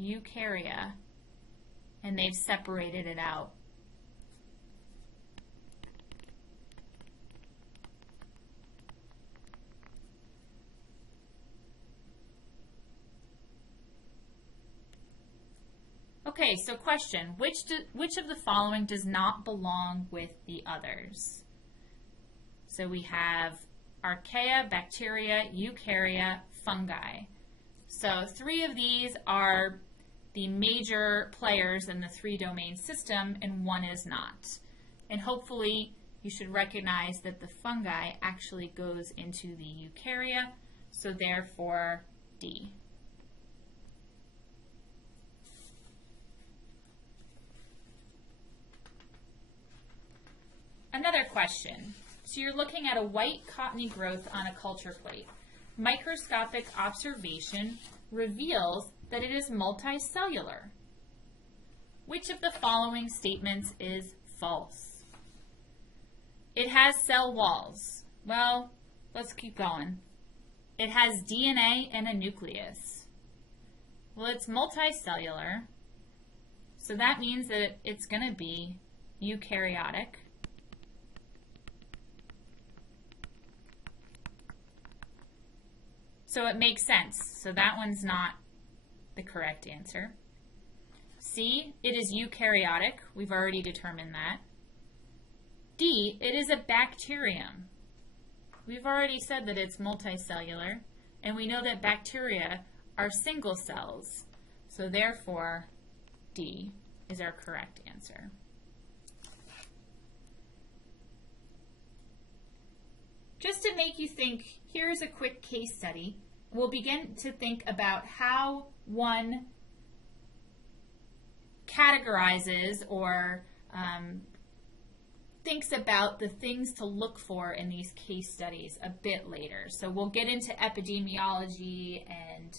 eukarya and they've separated it out. Okay, so question, which of the following does not belong with the others? So we have archaea, bacteria, eukarya, fungi. So three of these are the major players in the three-domain system, and one is not. And hopefully you should recognize that the fungi actually goes into the eukarya, so therefore D. Another question. So you're looking at a white cottony growth on a culture plate. Microscopic observation reveals that it is multicellular. Which of the following statements is false? It has cell walls. Well, let's keep going. It has DNA and a nucleus. Well, it's multicellular, so that means that it's going to be eukaryotic. So it makes sense. So that one's not the correct answer. C, it is eukaryotic. We've already determined that. D, it is a bacterium. We've already said that it's multicellular, and we know that bacteria are single cells. So therefore, D is our correct answer. Just to make you think, here's a quick case study. we'll begin to think about how one categorizes or thinks about the things to look for in these case studies a bit later. So we'll get into epidemiology and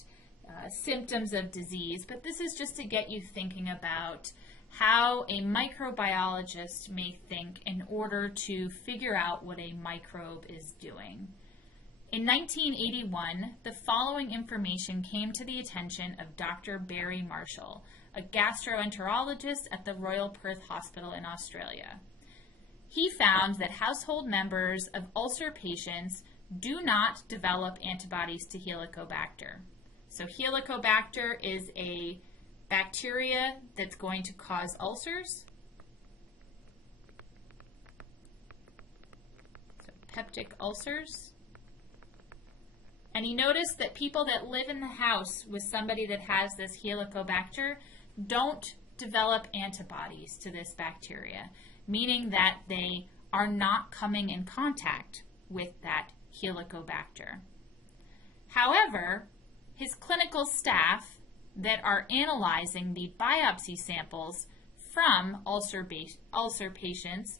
symptoms of disease, but this is just to get you thinking about how a microbiologist may think in order to figure out what a microbe is doing. In 1981, the following information came to the attention of Dr. Barry Marshall, a gastroenterologist at the Royal Perth Hospital in Australia. He found that household members of ulcer patients do not develop antibodies to Helicobacter. So Helicobacter is a bacteria that's going to cause ulcers. So peptic ulcers. And he noticed that people that live in the house with somebody that has this Helicobacter don't develop antibodies to this bacteria, meaning that they are not coming in contact with that Helicobacter. However, his clinical staff that are analyzing the biopsy samples from ulcer patients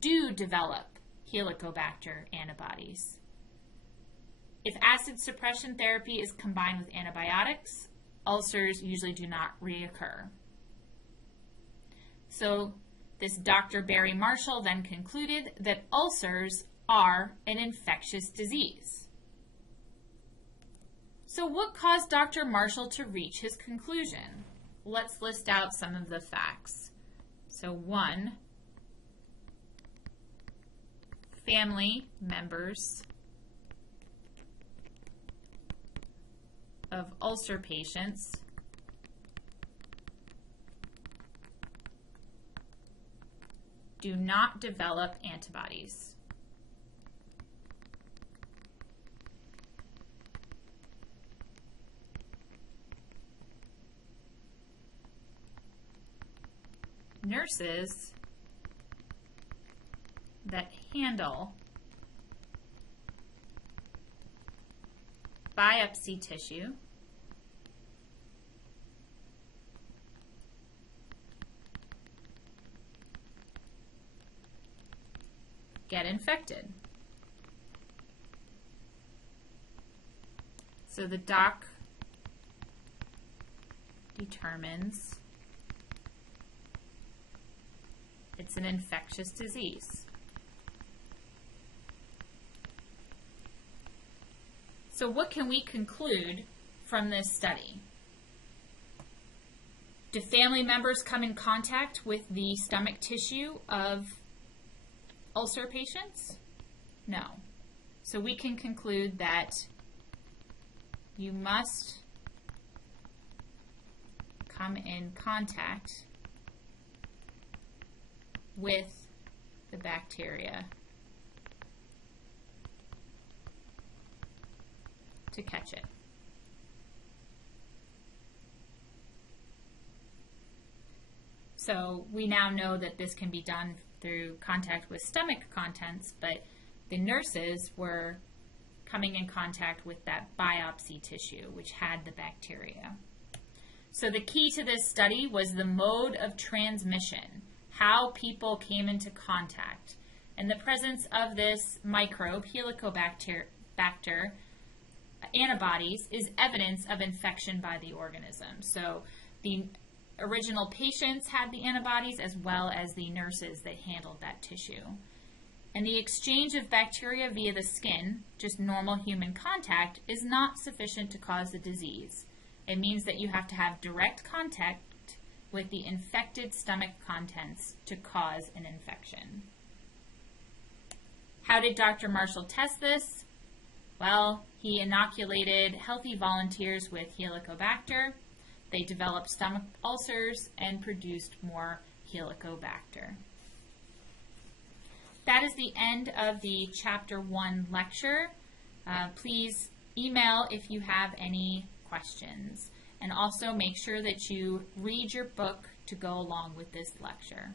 do develop Helicobacter antibodies. If acid suppression therapy is combined with antibiotics, ulcers usually do not reoccur. So this Dr. Barry Marshall then concluded that ulcers are an infectious disease. So what caused Dr. Marshall to reach his conclusion? Let's list out some of the facts. So 1, family members of ulcer patients do not develop antibodies. Nurses that handle biopsy tissue get infected. So the doc determines it's an infectious disease. So what can we conclude from this study? Do family members come in contact with the stomach tissue of ulcer patients? No. So we can conclude that you must come in contact with the bacteria to catch it. So we now know that this can be done through contact with stomach contents, but the nurses were coming in contact with that biopsy tissue, which had the bacteria. So the key to this study was the mode of transmission, how people came into contact. And the presence of this microbe, Helicobacter antibodies, is evidence of infection by the organism. So the original patients had the antibodies as well as the nurses that handled that tissue. And the exchange of bacteria via the skin, just normal human contact, is not sufficient to cause the disease. It means that you have to have direct contact with the infected stomach contents to cause an infection. How did Dr. Marshall test this? Well, he inoculated healthy volunteers with Helicobacter. They developed stomach ulcers and produced more Helicobacter. That is the end of the Chapter 1 lecture. Please email if you have any questions. And also make sure that you read your book to go along with this lecture.